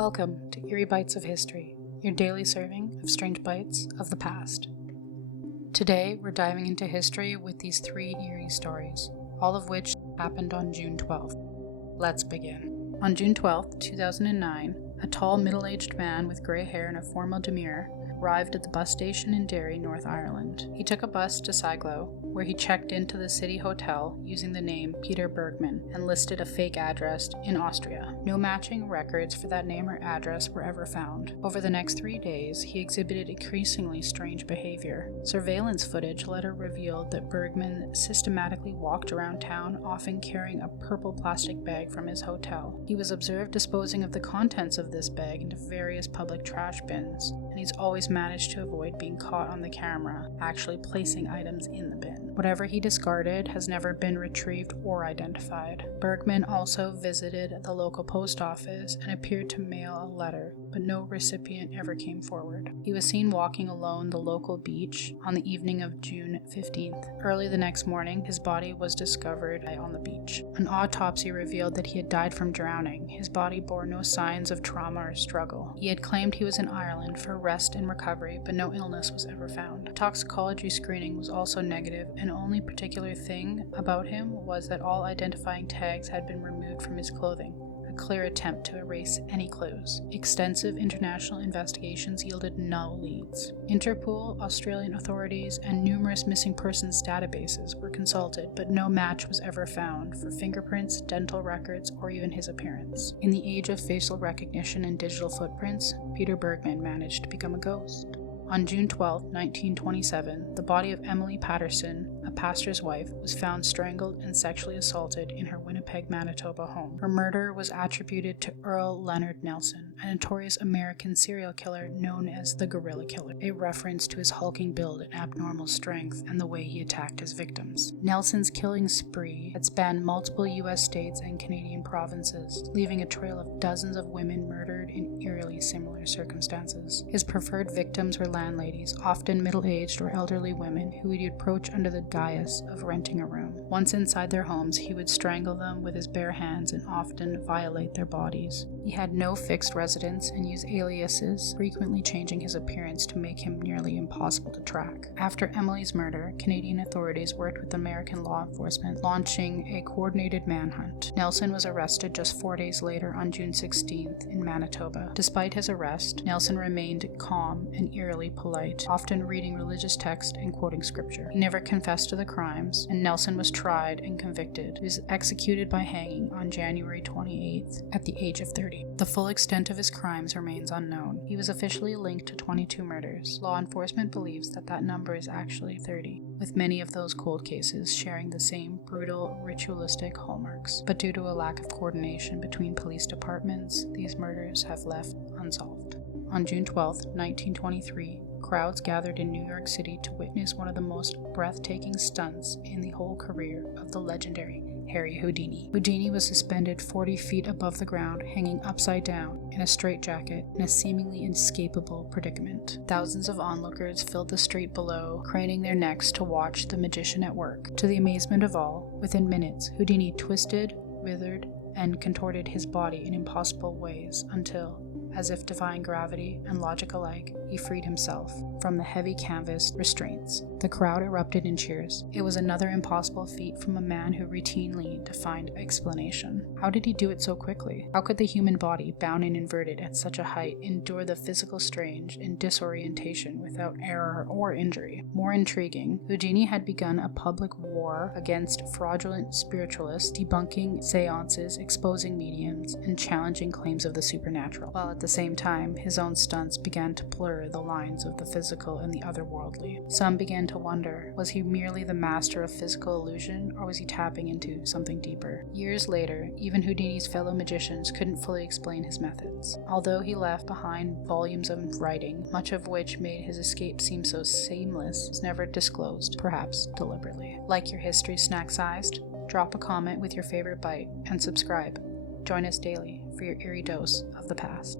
Welcome to Eerie Bites of History, your daily serving of strange bites of the past. Today, we're diving into history with these 3 eerie stories, all of which happened on June 12th. Let's begin. On June 12th, 2009, a tall, middle-aged man with grey hair and a formal demeanor arrived at the bus station in Derry, North Ireland. He took a bus to Siglo, where he checked into the city hotel using the name Peter Bergmann and listed a fake address in Austria. No matching records for that name or address were ever found. Over the next 3 days, he exhibited increasingly strange behavior. Surveillance footage later revealed that Bergmann systematically walked around town, often carrying a purple plastic bag from his hotel. He was observed disposing of the contents of this bag into various public trash bins, and he's always managed to avoid being caught on the camera, actually placing items in the bin. Whatever he discarded has never been retrieved or identified. Bergmann also visited the local post office and appeared to mail a letter, but no recipient ever came forward. He was seen walking alone the local beach on the evening of June 15th. Early the next morning, his body was discovered on the beach. An autopsy revealed that he had died from drowning. His body bore no signs of trauma or struggle. He had claimed he was in Ireland for rest and recovery, but no illness was ever found. Toxicology screening was also negative, and only particular thing about him was that all identifying tags had been removed from his clothing, a clear attempt to erase any clues. Extensive international investigations yielded no leads. Interpol, Australian authorities, and numerous missing persons databases were consulted, but no match was ever found for fingerprints, dental records, or even his appearance. In the age of facial recognition and digital footprints, Peter Bergmann managed to become a ghost. On June 12, 1927, the body of Emily Patterson, a pastor's wife, was found strangled and sexually assaulted in her Winnipeg, Manitoba home. Her murder was attributed to Earle Leonard Nelson, a notorious American serial killer known as the Gorilla Killer, a reference to his hulking build and abnormal strength and the way he attacked his victims. Nelson's killing spree had spanned multiple U.S. states and Canadian provinces, leaving a trail of dozens of women murdered in eerily similar circumstances. His preferred victims were landladies, often middle-aged or elderly women who he would approach under the guise of renting a room. Once inside their homes, he would strangle them with his bare hands and often violate their bodies. He had no fixed residence and used aliases, frequently changing his appearance to make him nearly impossible to track. After Emily's murder, Canadian authorities worked with American law enforcement, launching a coordinated manhunt. Nelson was arrested just 4 days later on June 16th in Manitoba. Despite his arrest, Nelson remained calm and eerily polite, often reading religious text and quoting scripture. He never confessed to the crimes, and Nelson was tried and convicted. He was executed by hanging on January 28th at the age of 30. The full extent of his crimes remains unknown. He was officially linked to 22 murders. Law enforcement believes that number is actually 30, with many of those cold cases sharing the same brutal, ritualistic hallmarks. But due to a lack of coordination between police departments, these murders have left unsolved. On June 12, 1923, crowds gathered in New York City to witness one of the most breathtaking stunts in the whole career of the legendary Harry Houdini. Houdini was suspended 40 feet above the ground, hanging upside down in a straitjacket in a seemingly inescapable predicament. Thousands of onlookers filled the street below, craning their necks to watch the magician at work. To the amazement of all, within minutes, Houdini twisted, withered, and contorted his body in impossible ways until, as if defying gravity and logic alike, he freed himself from the heavy canvas restraints. The crowd erupted in cheers. It was another impossible feat from a man who routinely defied explanation. How did he do it so quickly? How could the human body, bound and inverted at such a height, endure the physical strain and disorientation without error or injury? More intriguing, Houdini had begun a public war against fraudulent spiritualists, debunking seances, exposing mediums, and challenging claims of the supernatural, while at the same time, his own stunts began to blur the lines of the physical and the otherworldly. Some began to wonder, was he merely the master of physical illusion, or was he tapping into something deeper? Years later, even Houdini's fellow magicians couldn't fully explain his methods. Although he left behind volumes of writing, much of which made his escape seem so seamless, was never disclosed, perhaps deliberately. Like your history snack-sized? Drop a comment with your favorite bite, and subscribe. Join us daily for your eerie dose of the past.